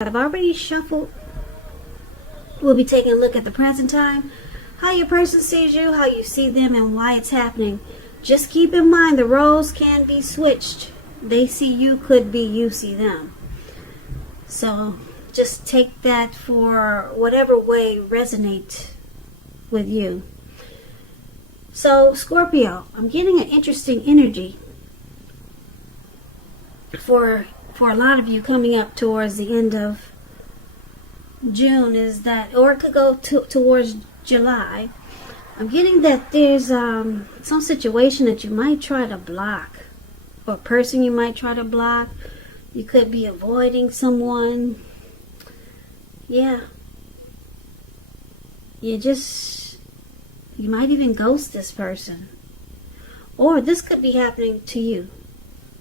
I've already shuffled. We'll be taking a look at the present time, how your person sees you, how you see them, and why it's happening. Just keep in mind the roles can be switched. They see you could be you see them. So just take that for whatever way resonates with you. So Scorpio, I'm getting an interesting energy for a lot of you coming up towards the end of June, is that, or it could go towards July. I'm getting that there's some situation that you might try to block, or a person you might try to block. You could be avoiding someone. Yeah. You might even ghost this person. Or this could be happening to you.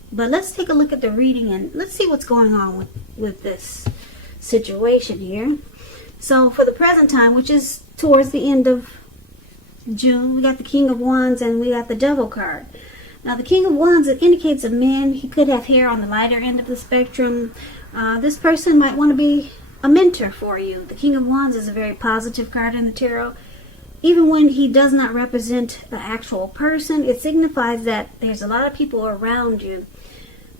But let's take a look at the reading and let's see what's going on with this situation here. So for the present time, which is towards the end of June, we got the King of Wands and we got the Devil card. Now the King of Wands, it indicates a man. He could have hair on the lighter end of the spectrum. This person might want to be a mentor for you. The King of Wands is a very positive card in the tarot. Even when he does not represent the actual person, it signifies that there's a lot of people around you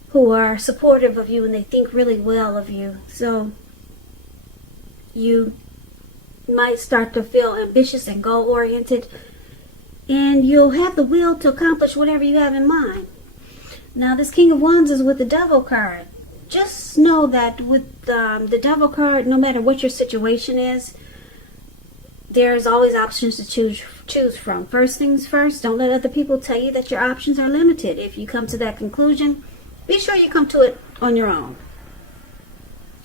who are supportive of you and they think really well of you. So you might start to feel ambitious and goal-oriented, and you'll have the will to accomplish whatever you have in mind. Now this King of Wands is with the Devil card. Just know that with the Devil card, no matter what your situation is, there's always options to choose from. First things first, don't let other people tell you that your options are limited. If you come to that conclusion, be sure you come to it on your own.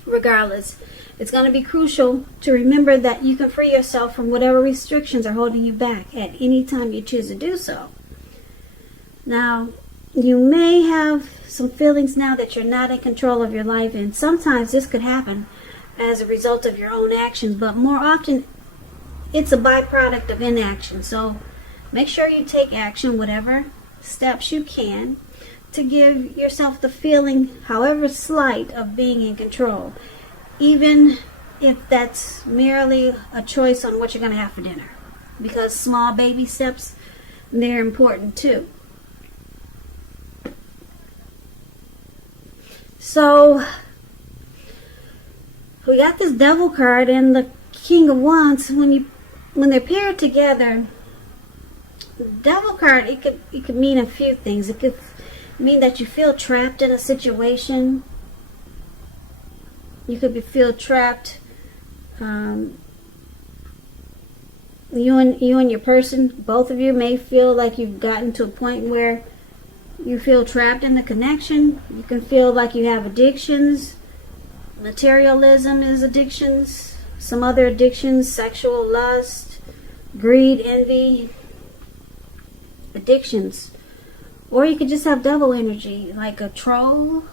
Regardless, it's going to be crucial to remember that you can free yourself from whatever restrictions are holding you back at any time you choose to do so. Now, you may have some feelings now that you're not in control of your life, and sometimes this could happen as a result of your own actions, but more often it's a byproduct of inaction. So make sure you take action, whatever steps you can, to give yourself the feeling, however slight, of being in control, even if that's merely a choice on what you're going to have for dinner, because small baby steps, they're important too. So we got this Devil card and the King of Wands. When they're paired together, Devil card, it could mean a few things. It could mean that you feel trapped in a situation. You could feel trapped. You and your person, both of you may feel like you've gotten to a point where you feel trapped in the connection. You can feel like you have addictions. Materialism is addictions. Some other addictions, sexual lust, greed, envy, addictions. Or you could just have devil energy, like a troll.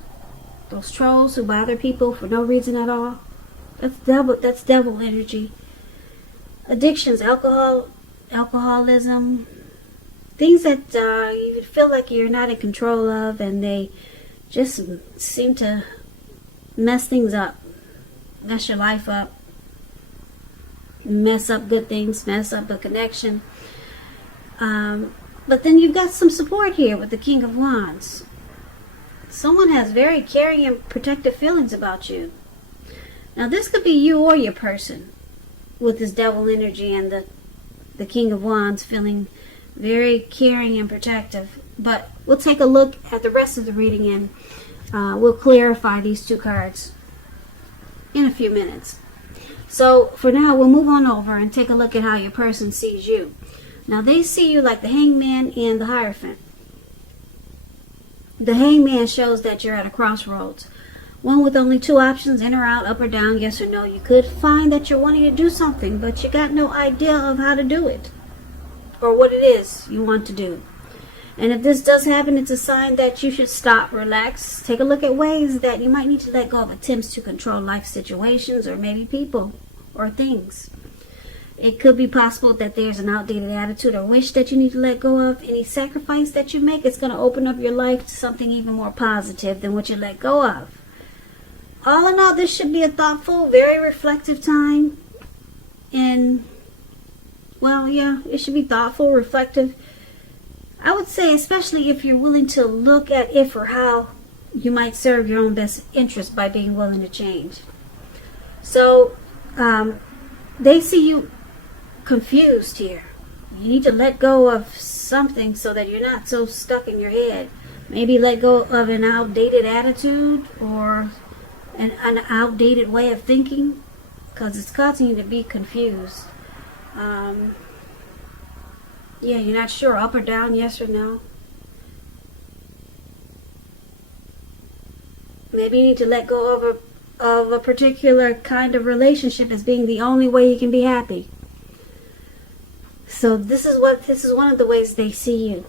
Those trolls who bother people for no reason at all. That's devil energy. Addictions, alcoholism, things that you feel like you're not in control of, and they just seem to mess things up, mess your life up, mess up good things, mess up a connection. But then you've got some support here with the King of Wands. Someone has very caring and protective feelings about you. Now this could be you or your person with this devil energy and the King of Wands feeling very caring and protective. But we'll take a look at the rest of the reading and we'll clarify these two cards in a few minutes. So for now, we'll move on over and take a look at how your person sees you. Now they see you like the Hangman and the Hierophant. The Hangman shows that you're at a crossroads. One with only two options, in or out, up or down, yes or no. You could find that you're wanting to do something, but you got no idea of how to do it, or what it is you want to do. And if this does happen, it's a sign that you should stop, relax, take a look at ways that you might need to let go of attempts to control life situations, or maybe people or things. It could be possible that there's an outdated attitude or wish that you need to let go of. Any sacrifice that you make is going to open up your life to something even more positive than what you let go of. all in all, this should be a thoughtful, very reflective time. And, well, yeah, it should be thoughtful, reflective. I would say, especially if you're willing to look at if or how you might serve your own best interest by being willing to change. So, they see you confused here. You need to let go of something so that you're not so stuck in your head. Maybe let go of an outdated attitude or an outdated way of thinking, because it's causing you to be confused. Yeah, you're not sure up or down, yes or no. Maybe you need to let go of a particular kind of relationship as being the only way you can be happy. So this is one of the ways they see you.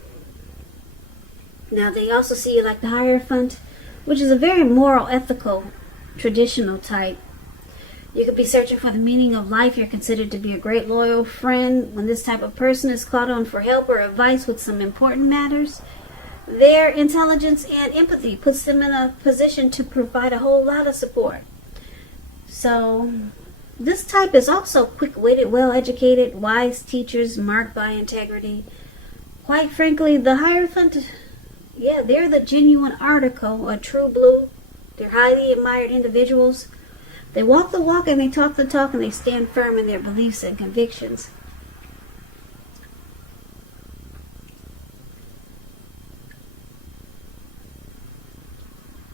Now they also see you like the Hierophant, which is a very moral, ethical, traditional type. You could be searching for the meaning of life. You're considered to be a great loyal friend. When this type of person is called on for help or advice with some important matters, their intelligence and empathy puts them in a position to provide a whole lot of support. So this type is also quick-witted, well-educated, wise teachers marked by integrity. Quite frankly, the Hierophant, yeah, they're the genuine article, a true blue. They're highly admired individuals. They walk the walk and they talk the talk, and they stand firm in their beliefs and convictions.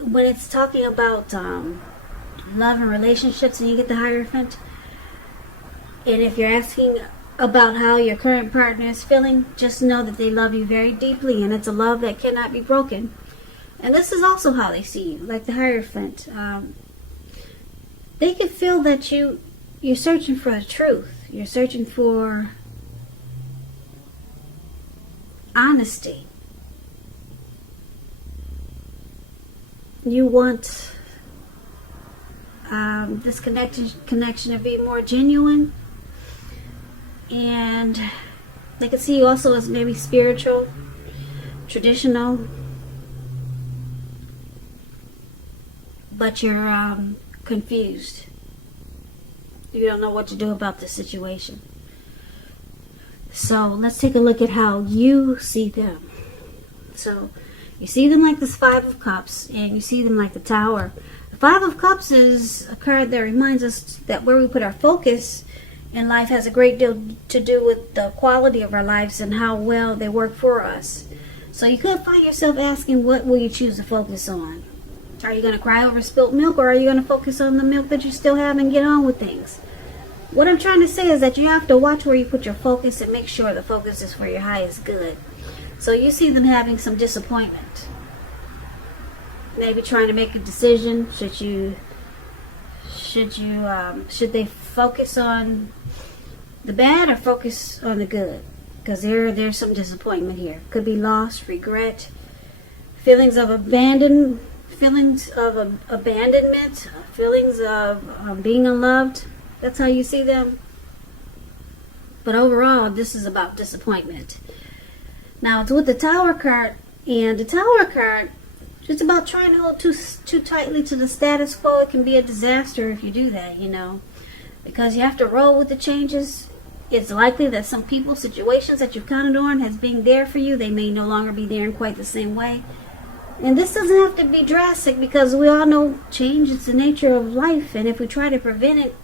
When it's talking about love and relationships and you get the Hierophant, and if you're asking about how your current partner is feeling, just know that they love you very deeply, and it's a love that cannot be broken. And this is also how they see you, like the Hierophant. They can feel that you're searching for the truth. You're searching for honesty. You want this connection to be more genuine, and they can see you also as maybe spiritual, traditional, but you're confused. You don't know what to do about the situation. So let's take a look at how you see them. So you see them like this Five of Cups, and you see them like the Tower. The Five of Cups is a card that reminds us that where we put our focus in life has a great deal to do with the quality of our lives and how well they work for us. So you could find yourself asking, what will you choose to focus on? Are you going to cry over spilt milk, or are you going to focus on the milk that you still have and get on with things? What I'm trying to say is that you have to watch where you put your focus and make sure the focus is for your highest good. So you see them having some disappointment. Maybe trying to make a decision. Should they focus on the bad or focus on the good? Because there's some disappointment here. Could be loss, regret, feelings of abandonment, feelings of being unloved. That's how you see them. But overall, this is about disappointment. Now, it's with the Tower card, and the Tower card, it's about trying to hold too tightly to the status quo. It can be a disaster if you do that, because you have to roll with the changes. It's likely that some people, situations that you've counted on as being there for you, they may no longer be there in quite the same way. And this doesn't have to be drastic, because we all know change is the nature of life, and if we try to prevent it,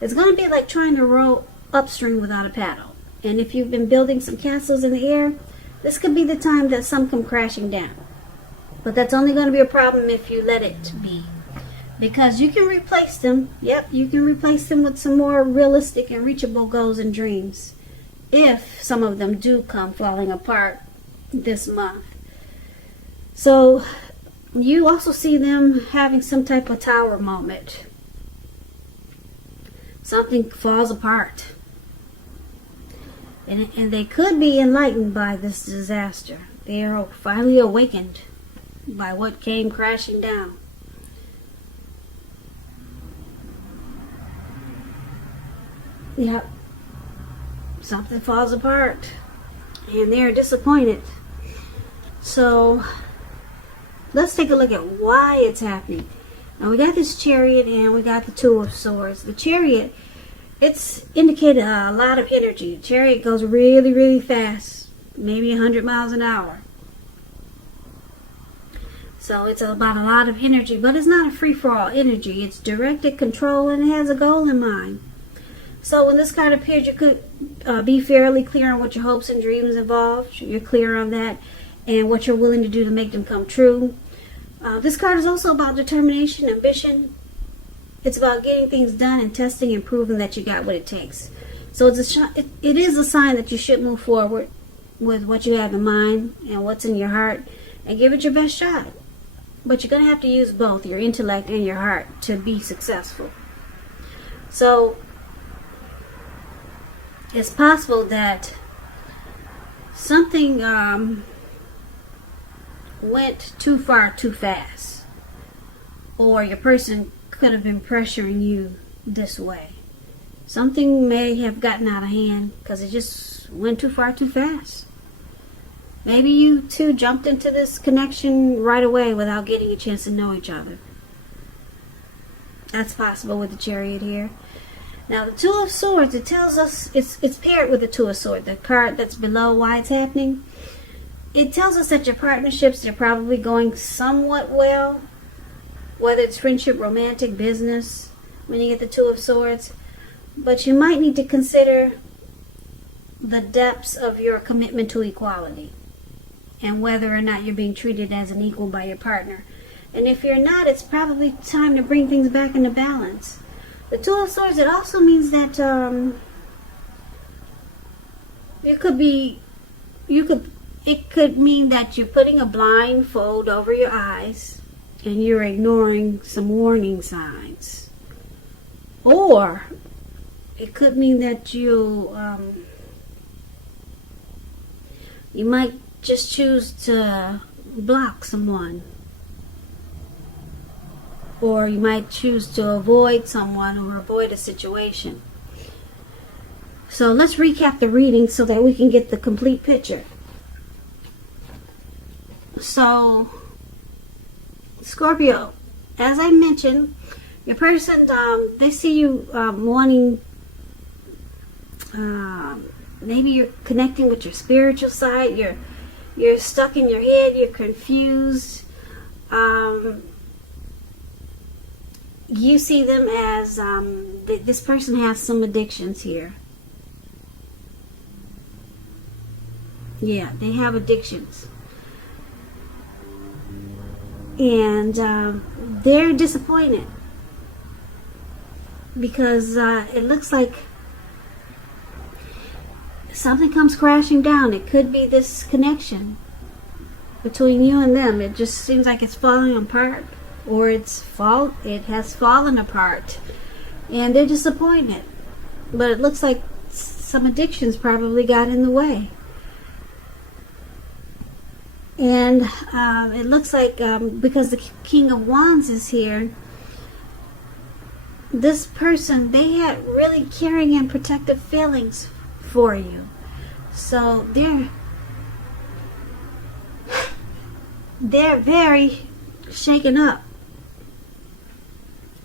it's going to be like trying to row upstream without a paddle. And if you've been building some castles in the air, this could be the time that some come crashing down. But that's only going to be a problem if you let it be. Because you can replace them. Yep, you can replace them with some more realistic and reachable goals and dreams, if some of them do come falling apart this month. So you also see them having some type of tower moment. Something falls apart. And they could be enlightened by this disaster. They are finally awakened by what came crashing down. Yep. Something falls apart. And they're disappointed. So let's take a look at why it's happening. Now we got this Chariot and we got the Two of Swords. The Chariot, it's indicated a lot of energy. The Chariot goes really, really fast, maybe 100 miles an hour. So it's about a lot of energy, but it's not a free-for-all energy. It's directed, control, and it has a goal in mind. So when this card appears, you could be fairly clear on what your hopes and dreams involve. You're clear on that and what you're willing to do to make them come true. This card is also about determination, ambition. It's about getting things done and testing and proving that you got what it takes. So it is a sign that you should move forward with what you have in mind and what's in your heart and give it your best shot. But you're going to have to use both your intellect and your heart to be successful. So it's possible that something went too far too fast, or your person could have been pressuring you this way. Something may have gotten out of hand because it just went too far too fast. Maybe you two jumped into this connection right away without getting a chance to know each other. That's possible with the Chariot here. Now the Two of Swords, it tells us it's paired with the Two of Swords, the card that's below why it's happening. It tells us that your partnerships are probably going somewhat well, whether it's friendship, romantic, business, when you get the Two of Swords. But you might need to consider the depths of your commitment to equality and whether or not you're being treated as an equal by your partner. And if you're not, it's probably time to bring things back into balance. The Two of Swords, it also means that it could mean that you're putting a blindfold over your eyes and you're ignoring some warning signs. Or it could mean that you might just choose to block someone. Or you might choose to avoid someone or avoid a situation. So let's recap the reading so that we can get the complete picture. So, Scorpio, as I mentioned, your person, they see you wanting, maybe you're connecting with your spiritual side, you're stuck in your head, you're confused. You see them as, this person has some addictions here. Yeah, they have addictions. And they're disappointed because it looks like something comes crashing down. It could be this connection between you and them. It just seems like it's falling apart, or it has fallen apart, and they're disappointed. But it looks like some addictions probably got in the way. And it looks like because the King of Wands is here, this person, they had really caring and protective feelings for you. So they're very shaken up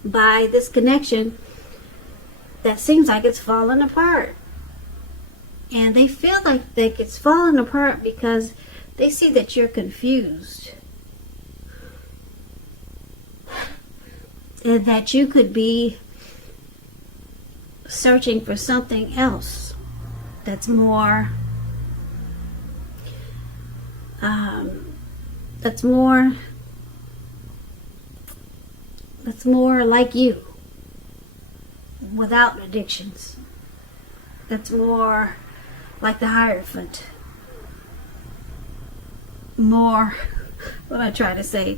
by this connection that seems like it's falling apart. And they feel like it's falling apart because they see that you're confused. And that you could be searching for something else that's more like you, without addictions. That's more like the Hierophant. More, what I try to say,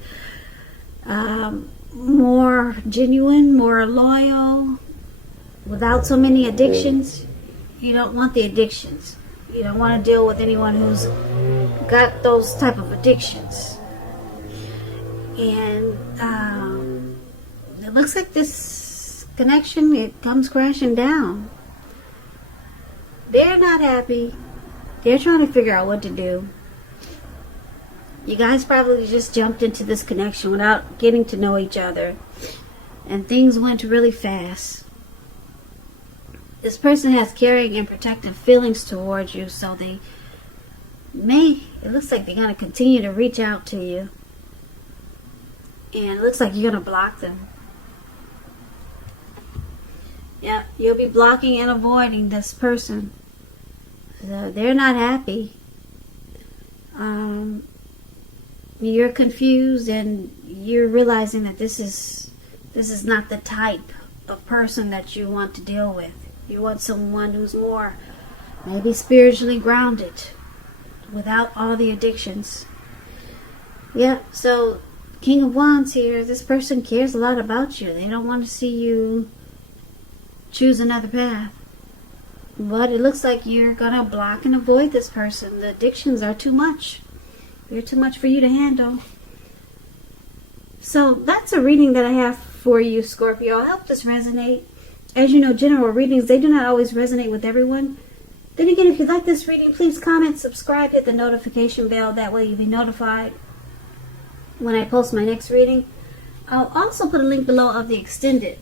more genuine, more loyal, without so many addictions. You don't want the addictions. You don't want to deal with anyone who's got those type of addictions. And it looks like this connection, it comes crashing down. They're not happy. They're trying to figure out what to do. You guys probably just jumped into this connection without getting to know each other. And things went really fast. This person has caring and protective feelings towards you, so it looks like they're going to continue to reach out to you. And it looks like you're going to block them. Yeah, you'll be blocking and avoiding this person. So they're not happy. You're confused and you're realizing that this is not the type of person that you want to deal with. You want someone who's more maybe spiritually grounded without all the addictions. Yeah, so King of Wands here, this person cares a lot about you. They don't want to see you choose another path. But it looks like you're going to block and avoid this person. The addictions are too much. They're too much for you to handle. So that's a reading that I have for you, Scorpio. I hope this resonate. As you know, general readings, they do not always resonate with everyone. Then again, if you like this reading, please comment, subscribe, hit the notification bell. That way you'll be notified when I post my next reading. I'll also put a link below of the extended.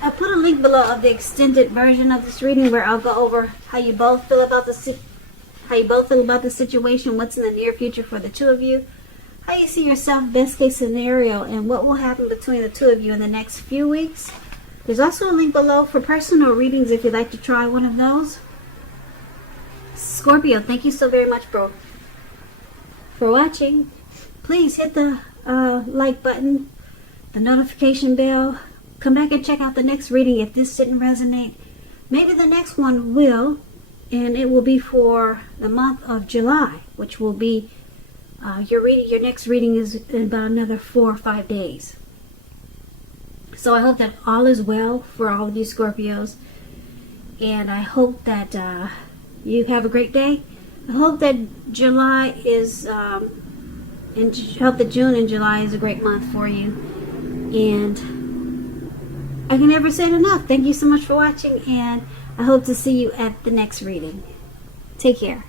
I put a link below of the extended version of this reading where I'll go over how you both feel about the situation, what's in the near future for the two of you, how you see yourself, best case scenario, and what will happen between the two of you in the next few weeks. There's also a link below for personal readings if you'd like to try one of those. Scorpio, thank you so very much, for watching. Please hit the like button, the notification bell. Come back and check out the next reading if this didn't resonate. Maybe the next one will, and it will be for the month of July, which will be your next reading is in about another 4 or 5 days. So I hope that all is well for all of you Scorpios, and I hope that you have a great day. I hope that July is, and hope that June and July is a great month for you. And I can never say it enough. Thank you so much for watching, and I hope to see you at the next reading. Take care.